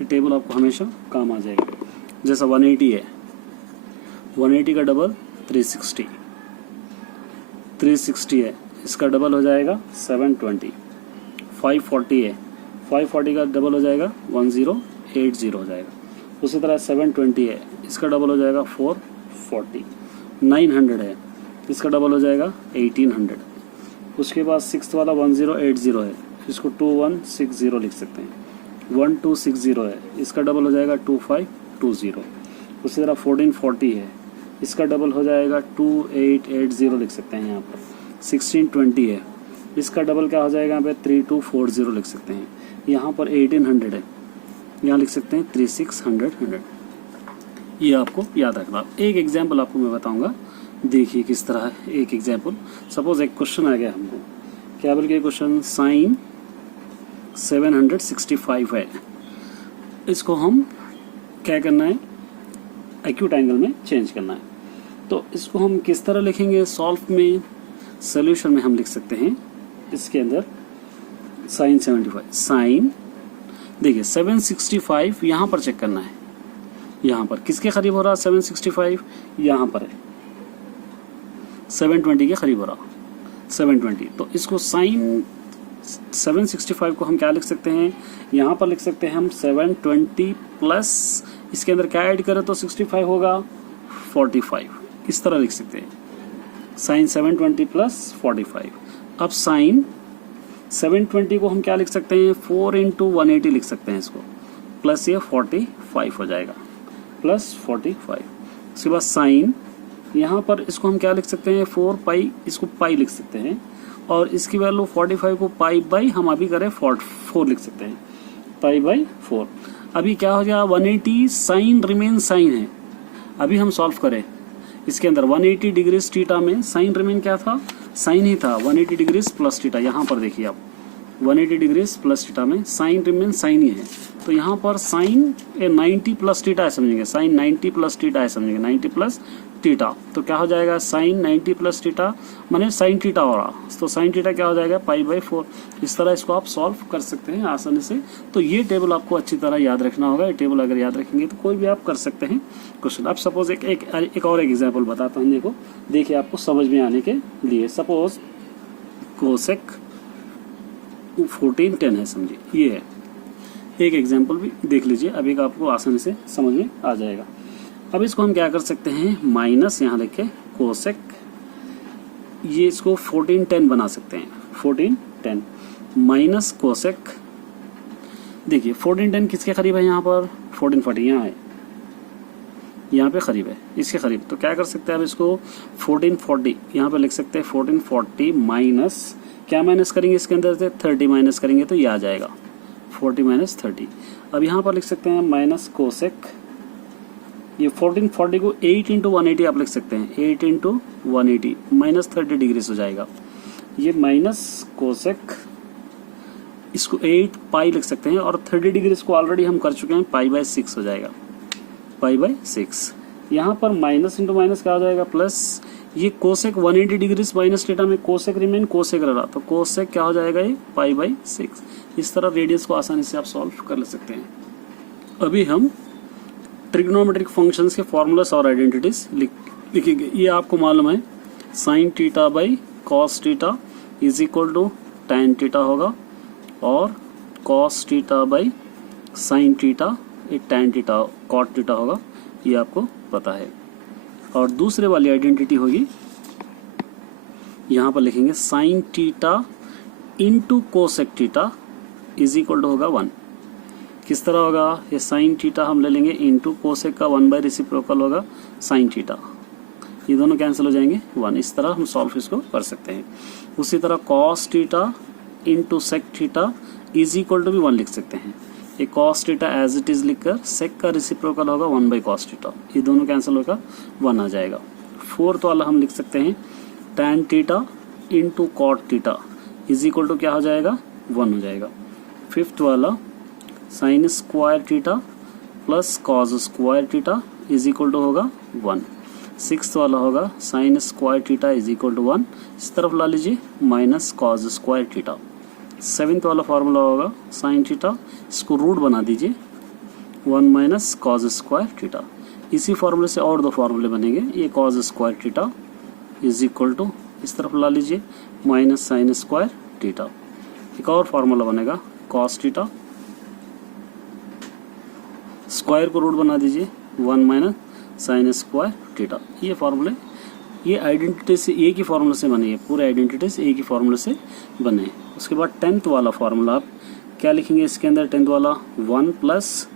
ये टेबल आपको हमेशा काम आ जाएगा। जैसा 180 है, 180 का डबल 360, 360 है, इसका डबल हो जाएगा 720, 540 है, 540 का डबल हो जाएगा 1080 हो जाएगा। उसी तरह 720 है, इसका डबल हो जाएगा 440, 900 है, इसका डबल हो जाएगा 1800। उसके बाद सिक्स वाला 1080 है, इसको 2160 लिख सकते हैं। 1260 है, इसका डबल हो जाएगा 2520। उसी तरह 1440 है, इसका डबल हो जाएगा 2880 लिख सकते हैं यहाँ पर। 1620 है, इसका डबल क्या हो जाएगा यहाँ पे 3240 लिख सकते हैं। यहाँ पर 1800 है, यहाँ लिख सकते हैं 3600। ये आपको याद रखना। एक एग्जाम्पल आपको मैं बताऊंगा, देखिए किस तरह है। एक एग्जाम्पल, सपोज एक क्वेश्चन आ गया हमको, क्या बोल के क्वेश्चन, साइन 765 है, इसको हम क्या करना है, एक्यूट एंगल में चेंज करना है। तो इसको हम किस तरह लिखेंगे सॉल्व में, सोल्यूशन में हम लिख सकते हैं इसके अंदर साइन 75, साइन देखिए 765 यहाँ पर चेक करना है, यहाँ पर किसके करीब हो रहा 765, यहाँ पर है 720 के करीब हो रहा 720। तो इसको साइन 765 को हम क्या लिख सकते हैं, यहाँ पर लिख सकते हैं हम 720 प्लस इसके अंदर क्या ऐड करें तो 65 होगा 45, इस तरह लिख सकते हैं साइन 720 प्लस 45। अब साइन 720 को हम क्या लिख सकते हैं 4 इंटू 180 लिख सकते हैं इसको, प्लस ये 45 हो जाएगा प्लस 45। उसके बाद साइन यहाँ पर इसको हम क्या लिख सकते हैं 4 पाई, इसको पाई लिख सकते हैं और इसकी वैल्यू 45 को पाई बाई हम अभी करें 4 लिख सकते हैं, पाई बाई 4। अभी क्या हो गया 180 साइन रिमेन साइन है, अभी हम सॉल्व करें इसके अंदर 180 डिग्रीज थीटा में साइन रिमेन क्या था, साइन ही था 180 डिग्रीज प्लस थीटा। यहाँ पर देखिए आप 180 डिग्रीज प्लस थीटा में साइन रिमेन साइन ही है, तो यहाँ पर साइन 90 प्लस थीटा है समझेंगे, साइन 90 प्लस थीटा है समझेंगे, 90 प्लस थीटा। तो क्या हो जाएगा साइन 90 प्लस थीटा माने साइन थीटा हो रहा, तो साइन थीटा क्या हो जाएगा पाई बाई 4। इस तरह इसको आप सॉल्व कर सकते हैं आसानी से। तो ये टेबल आपको अच्छी तरह याद रखना होगा, ये टेबल अगर याद रखेंगे तो कोई भी आप कर सकते हैं क्वेश्चन। आप सपोज एक और एग्जाम्पल बताता हूँ, देखो देखिए आपको समझ में आने के लिए। सपोज कोसेक 1410 है समझिए, ये है एक एग्जाम्पल भी देख लीजिए, अभी आपको आसानी से समझ में आ जाएगा। अब इसको हम क्या कर सकते हैं माइनस, यहाँ देखिए कोसेक, ये इसको 1410 बना सकते हैं, 1410 माइनस कोसेक। देखिए 1410 किसके करीब है, यहाँ पर 1440 यहाँ है, यहाँ पे करीब है इसके करीब। तो क्या कर सकते हैं अब इसको 1440 यहाँ पे लिख सकते हैं 1440 माइनस क्या माइनस करेंगे इसके अंदर से 30 माइनस करेंगे तो ये आ जाएगा 40 माइनस 30। अब यहाँ पर लिख सकते हैं माइनस कोसेक, ये 1440 को 8 इंटू 180 आप लिख सकते हैं, 8 इंटू 180 माइनस 30 डिग्री हो जाएगा। ये माइनस कोसेक, इसको 8 पाई लिख सकते हैं और 30 डिग्री को ऑलरेडी हम कर चुके हैं, पाई बाय 6 हो जाएगा, पाई बाय 6। यहाँ पर माइनस इंटू माइनस क्या हो जाएगा प्लस, ये कोसेक 180 डिग्री माइनस थीटा में कोसेक रिमेन कोसेक रहा, तो कोसेक क्या हो जाएगा ये पाई बाई 6। इस तरह रेडियस को आसानी से आप सॉल्व कर ले सकते हैं। अभी हम ट्रिग्नोमेट्रिक फंक्शंस के फॉर्मूलास और आइडेंटिटीज लिखेंगे। ये आपको मालूम है sine theta by cos theta is equal to tan theta होगा और cos theta by sine theta एक टैन थीटा कॉट थीटा होगा, ये आपको पता है। और दूसरे वाली आइडेंटिटी होगी, यहाँ पर लिखेंगे sine theta into cosec theta is equal to होगा 1। किस तरह होगा, ये साइन थीटा हम ले लेंगे इंटू कोसेक का 1 बाई रेसिप्रोकल होगा साइन थीटा, ये दोनों कैंसिल हो जाएंगे 1। इस तरह हम सॉल्व इसको कर सकते हैं। उसी तरह cos theta into sec theta is equal to भी 1 लिख सकते हैं। ये cos theta as it is लिखकर सेक का रेसिप्रोकल होगा 1 बाई कॉस थीटा, ये दोनों कैंसिल होगा 1 आ जाएगा। फोर्थ वाला हम लिख सकते हैं tan theta into cot theta is equal to क्या हो जाएगा 1 हो जाएगा। फिफ्थ वाला sine square theta plus cos square theta is equal to होगा 1। सिक्स्थ वाला होगा sine square theta is equal to 1, इस तरफ ला लीजिए minus cos square theta. Seventh वाला फार्मूला होगा साइन थीटा, इसको रूट बना दीजिए 1 माइनस कॉस स्क्वायर थीटा। इसी फार्मूले से और 2 फार्मूले बनेंगे, ये cos square theta is equal to इस तरफ ला लीजिए माइनस साइन स्क्वायर थीटा। एक और फार्मूला बनेगा कॉस थीटा, स्क्वायर को रूट बना दीजिए 1 माइनस साइन स्क्वायर थीटा। ये फार्मूले ये आइडेंटिटी से एक ही फार्मूले से बने, पूरे आइडेंटिटी से एक ही फार्मूले से बने। उसके बाद 10th वाला फार्मूला आप क्या लिखेंगे इसके अंदर, 10th वाला 1 plus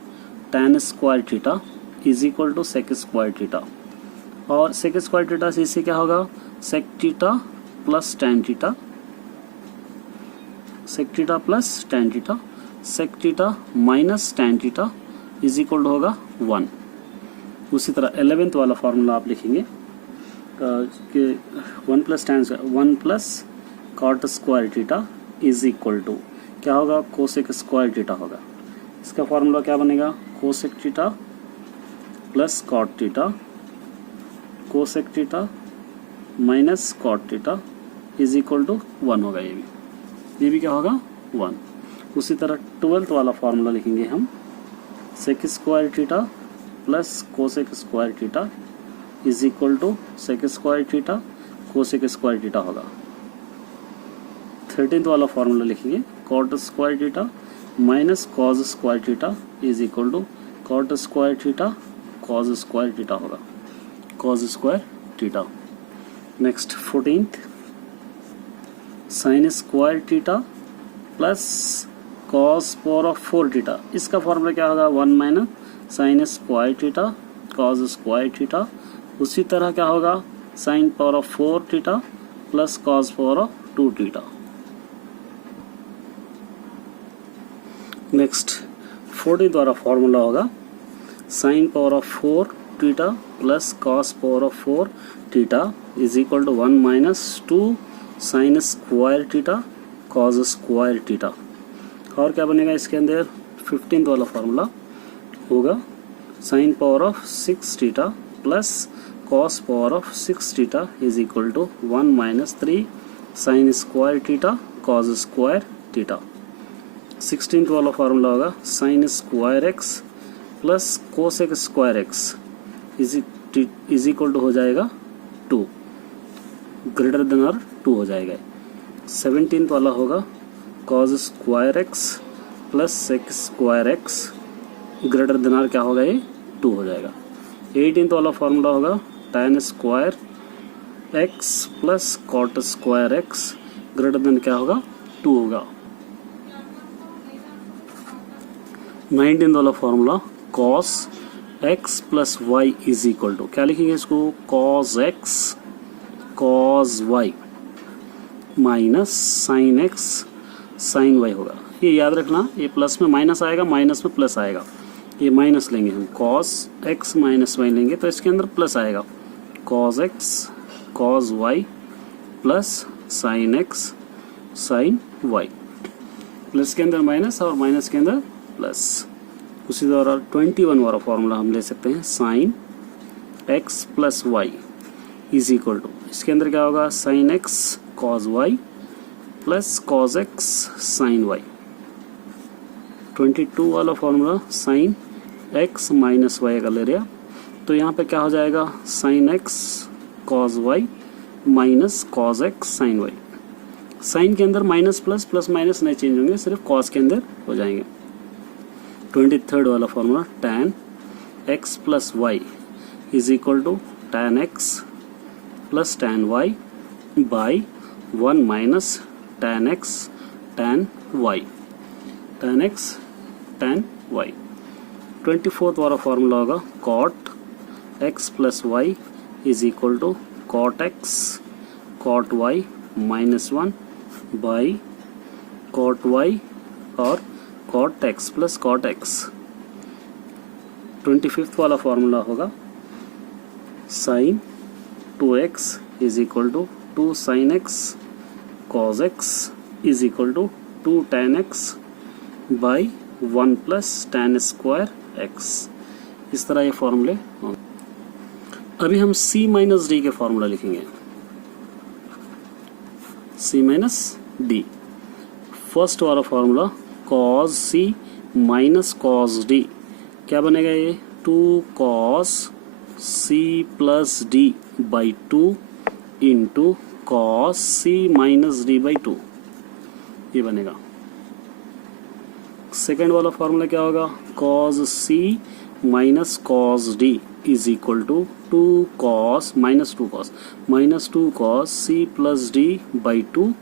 tan square theta is equal to sec square theta, और सेक स्क्वायर थीटा से इससे क्या होगा sec theta plus tan theta, sec theta plus tan theta, sec theta minus tan theta is equal to होगा 1। उसी तरह 11th वाला formula आप लिखेंगे कि 1 plus tan 1 plus cot square theta is equal to क्या होगा कोसेक स्क्वायर थीटा होगा, इसका फॉर्मूला क्या बनेगा, cosec theta plus cot theta, cosec theta minus cot theta is equal to 1 होगा। ये भी क्या होगा, 1। उसी तरह 12th वाला फॉर्मूला लिखेंगे हम, sec square theta plus cosec square theta is equal to sec square theta cosec square theta होगा। 13th वाला फॉर्मूला लिखेंगे, cot square theta minus cos square theta is equal to cot square theta cos square theta होगा, cos square theta. Next 14th, sine square theta plus cos power of 4 theta, इसका formula क्या होगा, 1 minus sine square theta cos square theta. उसी तरह क्या होगा, sine power of 4 theta plus cos power of 2 theta. Next 14th वाला formula होगा, sine power of 4 theta plus cos power of 4 theta is equal to 1 minus 2 sine square theta cos square theta. और क्या बनेगा इसके अंदर, 15th वाला formula होगा, sine power of 6 theta plus cos power of 6 theta is equal to 1 minus 3 sine square theta cos square theta. 16th वाला formula होगा, sine square x plus cosec square x is equal to हो जाएगा 2, greater than और 2 हो जाएगा। 17th वाला होगा, cos square x plus sec square x greater than और क्या होगा, ये 2 हो जाएगा। 18th वाला फॉर्मूला होगा, tan square x plus cot square x greater than क्या होगा, 2 होगा। 19th वाला formula, cos x plus y is equal to, क्या लिखेंगे इसको, cos x cos y minus sine x sine y होगा। ये याद रखना, ये प्लस में माइनस आएगा, माइनस में प्लस आएगा, ये माइनस लेंगे हम, cos x माइनस y लेंगे तो इसके अंदर प्लस आएगा, cos x cos y plus sine x sine y, plus के अंदर माइनस और माइनस के अंदर प्लस। उसी तरह 21 वाला फॉर्मूला हम ले सकते हैं, sine x plus y is equal to, इसके अंदर क्या होगा, sine x cos y plus cos x sine y। 22 वाला formula, sine x minus y अगर ले लिया तो यहाँ पे क्या हो जाएगा, sine x cos y minus cos x sine y। Sine के अंदर माइनस प्लस प्लस माइनस नहीं चेंज होंगे, सिर्फ कॉस के अंदर हो जाएंगे। 23rd वाला formula, tan x plus y is equal to tan x plus tan y by 1 minus tan x tan y, tan x tan y। 24th वाला formula होगा, cot x plus y is equal to cot x cot y minus 1 by cot y और cot x plus cot x। 25th वाला formula होगा, sine 2x is equal to 2 sine x cos x is equal to 2 tan x by 1 plus tan square x। इस तरह ये फॉर्मूले। अभी हम c minus d के फॉर्मूला लिखेंगे, c माइनस डी। फर्स्ट वाला formula, cos c minus cos d, क्या बनेगा ये, 2 cos c plus d by 2 into cos c minus d by 2, ये बनेगा। सेकेंड वाला फॉर्मूला क्या होगा, cos c minus cos d is equal to 2 cos minus 2 cos c plus d by 2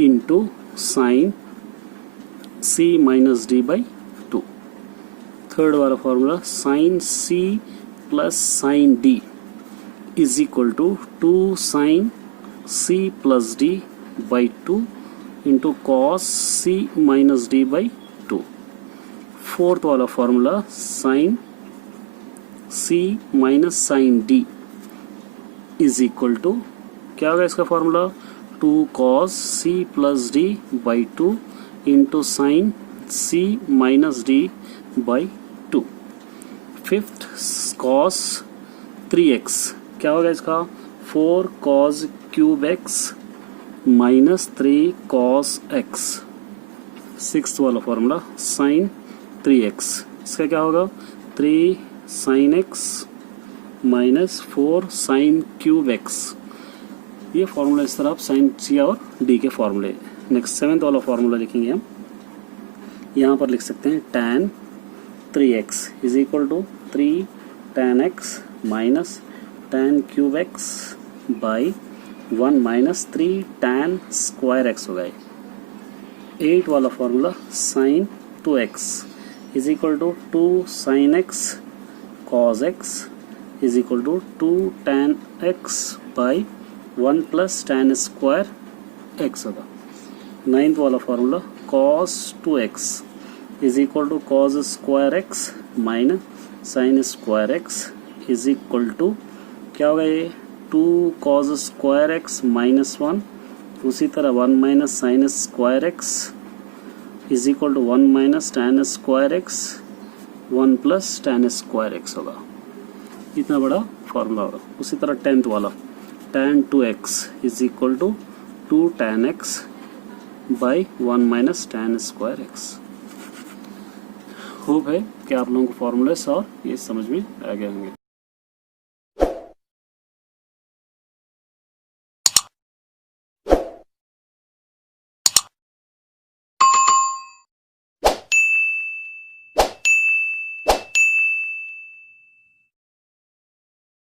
into sine c minus d by 2। Third वाला formula, sine c plus sine d is equal to 2 sine c plus d by 2 into cos c minus d by 2। Fourth वाला formula, sine c minus sine d is equal to, क्या होगा इसका formula, 2 cos c plus d by 2 into sine c minus d by 2। Fifth cos 3x क्या होगा इसका 4 कॉस cube x minus 3 cos x. Sixth वाला formula sine 3x इसका क्या होगा 3 sine x minus 4 sine cube x. ये फॉर्मूला इस तरह आप साइन सी और डी के फॉर्मूले। नेक्स्ट सेवेंथ वाला फॉर्मूला लिखेंगे हम। यहाँ पर लिख सकते हैं tan 3x is equal to 3 tan x minus tan cube x by 1 minus 3 tan square x होगा। 8 वाला formula sine 2x is equal to 2 sine x cos x is equal to 2 tan x by 1 plus tan square x होगा। 9th वाला formula cos 2x is equal to cos square x minus sine square x is equal to क्या होगा ये 2 cos square x minus 1, उसी तरह 1 minus sine square x is equal to 1 minus tan square x 1 plus tan square x होगा। इतना बड़ा formula होगा। उसी तरह 10th वाला tan 2x is equal to 2 tan x by 1 minus tan square x। Hope है कि आप लोगों को फॉर्मूले और ये समझ में आ गए होंगे।